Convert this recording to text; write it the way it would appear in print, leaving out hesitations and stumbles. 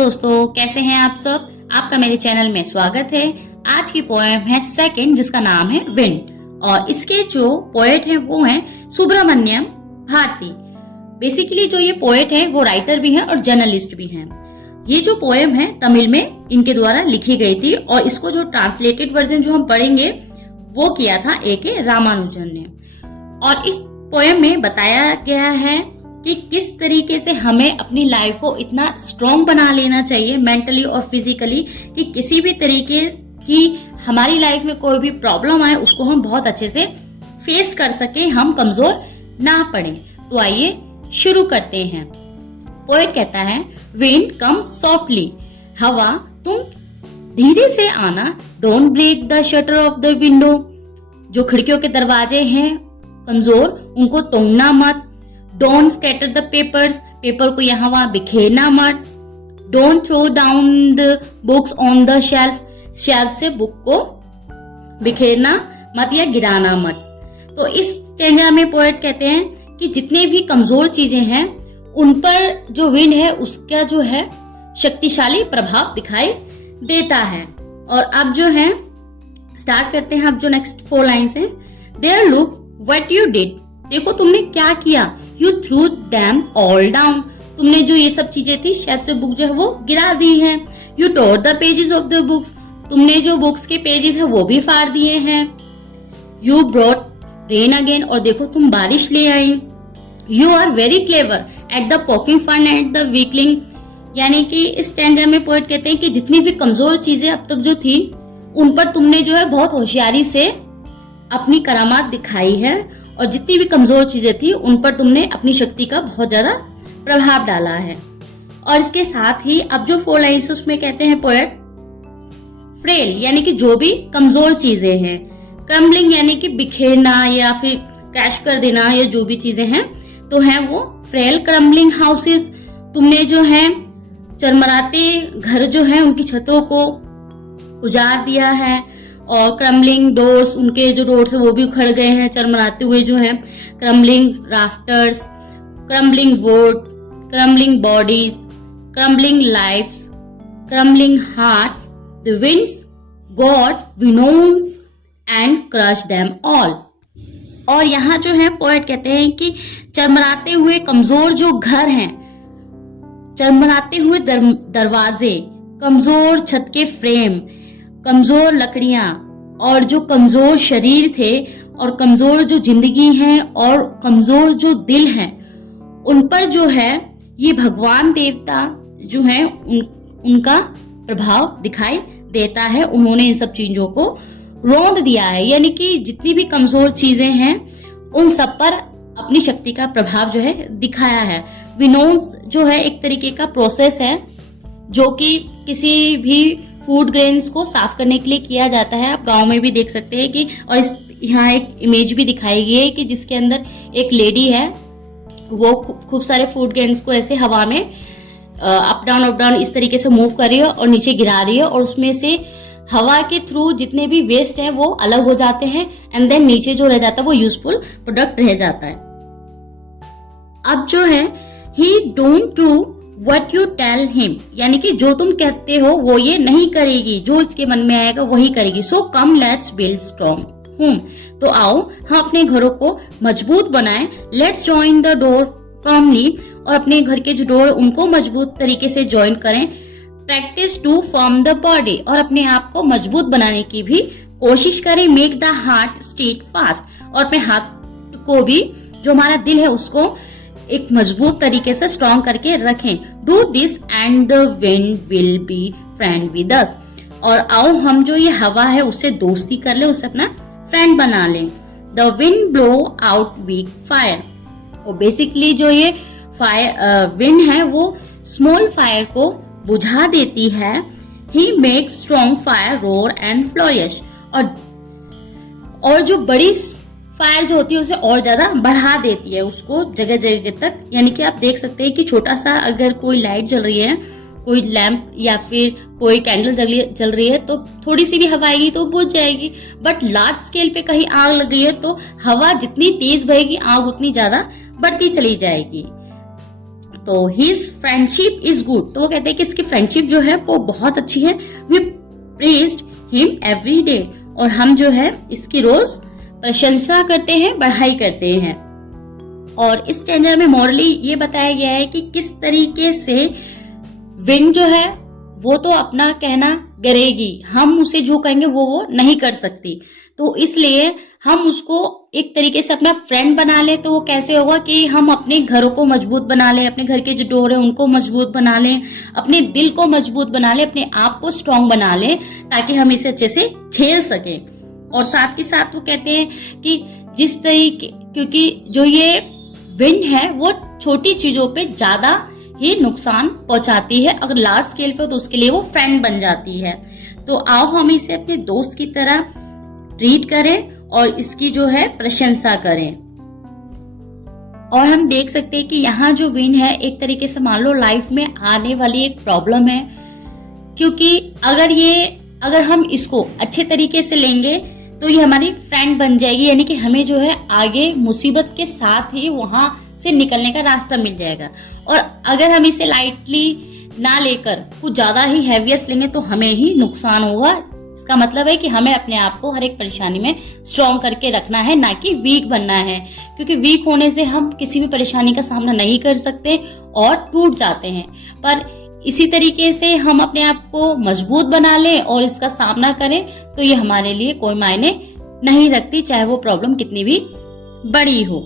दोस्तों, कैसे हैं आप सब। आपका मेरे चैनल में स्वागत है। आज की पोएम है सेकंड, जिसका नाम है विंड, और इसके जो पोएट हैं वो हैं सुब्रमण्यम भारती। बेसिकली जो ये पोएट हैं वो राइटर भी हैं और जर्नलिस्ट भी हैं। ये जो पोएम है तमिल में इनके द्वारा लिखी गई थी, और इसको जो ट्रांसलेटेड वर्जन जो हम पढ़ेंगे वो किया था A.K. रामानुजन ने। और इस पोएम में बताया गया है कि किस तरीके से हमें अपनी लाइफ को इतना स्ट्रॉन्ग बना लेना चाहिए मेंटली और फिजिकली, कि किसी भी तरीके की हमारी लाइफ में कोई भी प्रॉब्लम आए उसको हम बहुत अच्छे से फेस कर सके, हम कमजोर ना पड़े। तो आइए शुरू करते हैं। पोएट कहता है, विंड कम सॉफ्टली, हवा तुम धीरे से आना, don't break the shutter of the window, जो खिड़कियों के दरवाजे हैं कमजोर उनको तोड़ना मत। Don't scatter the papers, paper को यहाँ वहां बिखेरना मत। Don't throw down the books on the shelf, shelf से बुक को बिखेरना मत या गिराना मत। तो इस स्टेंजा में पोएट कहते हैं कि जितने भी कमजोर चीजें हैं उन पर जो विंड है उसका जो है शक्तिशाली प्रभाव दिखाई देता है। और अब जो है स्टार्ट करते हैं। अब जो नेक्स्ट 4 लाइन्स हैं। There look what you did, देखो तुमने क्या किया। You threw them all down, तुमने जो ये सब चीजें थी शेल्फ से बुक जो है वो गिरा दी हैं। You tore the pages of the books, तुमने जो बुक्स के पेजेस है वो भी फाड़ दिए हैं। यू ब्रॉट रेन अगेन, और देखो तुम बारिश ले आई। You are very clever at the poking fun at the weakling, यानी कि इस स्टैंजा में पोएट कहते हैं कि जितनी भी कमजोर चीजें अब तक जो थी उन पर तुमने जो है बहुत होशियारी से अपनी करामात दिखाई है, और जितनी भी कमजोर चीजें थी उन पर तुमने अपनी शक्ति का बहुत ज्यादा प्रभाव डाला है। और इसके साथ ही अब जो 4 लाइन्स उसमें कहते हैं पोएट, फ्रेल यानी कि जो भी कमजोर चीजें हैं, क्रम्बलिंग यानी कि बिखेरना या फिर क्रैश कर देना, या जो भी चीजें हैं तो हैं वो फ्रेल क्रम्बलिंग हाउसेस, तुमने जो है चरमराते घर जो है उनकी छतों को उजाड़ दिया है। और क्रम्बलिंग डोर्स, उनके जो डोर्स है वो भी उखड़ गए हैं चरमराते हुए जो है। Crumbling rafters, crumbling wood, crumbling bodies, crumbling lifes, crumbling heart, the winds god winnows and crush them all. और यहाँ जो है पोएट कहते हैं कि चरमराते हुए कमजोर जो घर हैं, चरमराते हुए दरवाजे, कमजोर छत के फ्रेम, कमजोर लकड़ियां, और जो कमजोर शरीर थे और कमजोर जो जिंदगी है और कमजोर जो दिल है, उन पर जो है ये भगवान देवता जो है उनका प्रभाव दिखाई देता है। उन्होंने इन सब चीजों को रौंद दिया है, यानी कि जितनी भी कमजोर चीजें हैं उन सब पर अपनी शक्ति का प्रभाव जो है दिखाया है। विनोन्स जो है एक तरीके का प्रोसेस है जो कि किसी भी फूड ग्रेन्स को साफ करने के लिए किया जाता है। आप गांव में भी देख सकते हैं कि, और इस यहाँ एक इमेज भी दिखाई गई है कि जिसके अंदर एक लेडी है, वो खूब सारे फूड ग्रेन्स को ऐसे हवा में अप डाउन इस तरीके से मूव कर रही है और नीचे गिरा रही है, और उसमें से हवा के थ्रू जितने भी वेस्ट हैं वो अलग हो जाते हैं, एंड देन नीचे जो रह जाता है वो यूजफुल प्रोडक्ट रह जाता है। अब जो है ही don't do What you tell him, यानी कि जो तुम कहते हो वो ये नहीं करेगी, जो इसके मन में आएगा वही करेगी। So come let's build strong home, तो आओ हम अपने घरों को मजबूत बनाएं। Let's join the door firmly, और अपने घर के जो डोर उनको मजबूत तरीके से ज्वाइन करें। Practice to form the body, और अपने आप को मजबूत बनाने की भी कोशिश करें। Make the heart stead fast, और अपने हाथ को भी, जो हमारा दिल है उसको एक मजबूत तरीके से स्ट्रॉन्ग करके रखें। Do this and the wind will be friend with us, और आओ हम जो ये हवा है उससे दोस्ती कर ले, उससे अपना फ्रेंड बना लें। The wind blow out weak fire, और बेसिकली जो ये फायर विंड है वो स्मॉल फायर को बुझा देती है। He make strong fire roar and flourish, और जो बड़ी फायर जो होती है उसे और ज्यादा बढ़ा देती है, उसको जगह जगह तक। यानी कि आप देख सकते हैं कि छोटा सा अगर कोई लाइट जल रही है, कोई लैंप या फिर कोई कैंडल जल रही है, तो थोड़ी सी भी हवा आएगी तो बुझ जाएगी। बट लार्ज स्केल पे कहीं आग लग गई है तो हवा जितनी तेज बहेगी आग उतनी ज्यादा बढ़ती चली जाएगी। तो हिज फ्रेंडशिप इज गुड, तो वो कहते हैं कि इसकी फ्रेंडशिप जो है वो बहुत अच्छी है। We praised him every day, और हम जो है इसकी रोज प्रशंसा करते हैं, बढ़ाई करते हैं। और इस स्टैंजा में मॉरली ये बताया गया है कि किस तरीके से विंड जो है वो तो अपना कहना करेगी, हम उसे जो कहेंगे वो नहीं कर सकती, तो इसलिए हम उसको एक तरीके से अपना फ्रेंड बना ले। तो वो कैसे होगा कि हम अपने घरों को मजबूत बना ले, अपने घर के जो डोर है उनको मजबूत बना ले, अपने दिल को मजबूत बना ले, अपने आप को स्ट्रांग बना ले, ताकि हम इसे अच्छे से झेल सकें। और साथ के साथ वो कहते हैं कि जिस तरीके, क्योंकि जो ये विंड है वो छोटी चीजों पे ज्यादा ही नुकसान पहुंचाती है, अगर लार्ज स्केल पे हो तो उसके लिए वो फ्रेंड बन जाती है। तो आओ हम इसे अपने दोस्त की तरह ट्रीट करें और इसकी जो है प्रशंसा करें। और हम देख सकते हैं कि यहाँ जो विंड है एक तरीके से मान लो लाइफ में आने वाली एक प्रॉब्लम है, क्योंकि अगर हम इसको अच्छे तरीके से लेंगे तो ये हमारी फ्रेंड बन जाएगी, यानी कि हमें जो है आगे मुसीबत के साथ ही वहां से निकलने का रास्ता मिल जाएगा। और अगर हम इसे लाइटली ना लेकर कुछ ज्यादा ही हैवियस लेंगे तो हमें ही नुकसान होगा। इसका मतलब है कि हमें अपने आप को हर एक परेशानी में स्ट्रॉन्ग करके रखना है, ना कि वीक बनना है, क्योंकि वीक होने से हम किसी भी परेशानी का सामना नहीं कर सकते और टूट जाते हैं। पर इसी तरीके से हम अपने आप को मजबूत बना लें और इसका सामना करें तो ये हमारे लिए कोई मायने नहीं रखती, चाहे वो प्रॉब्लम कितनी भी बड़ी हो।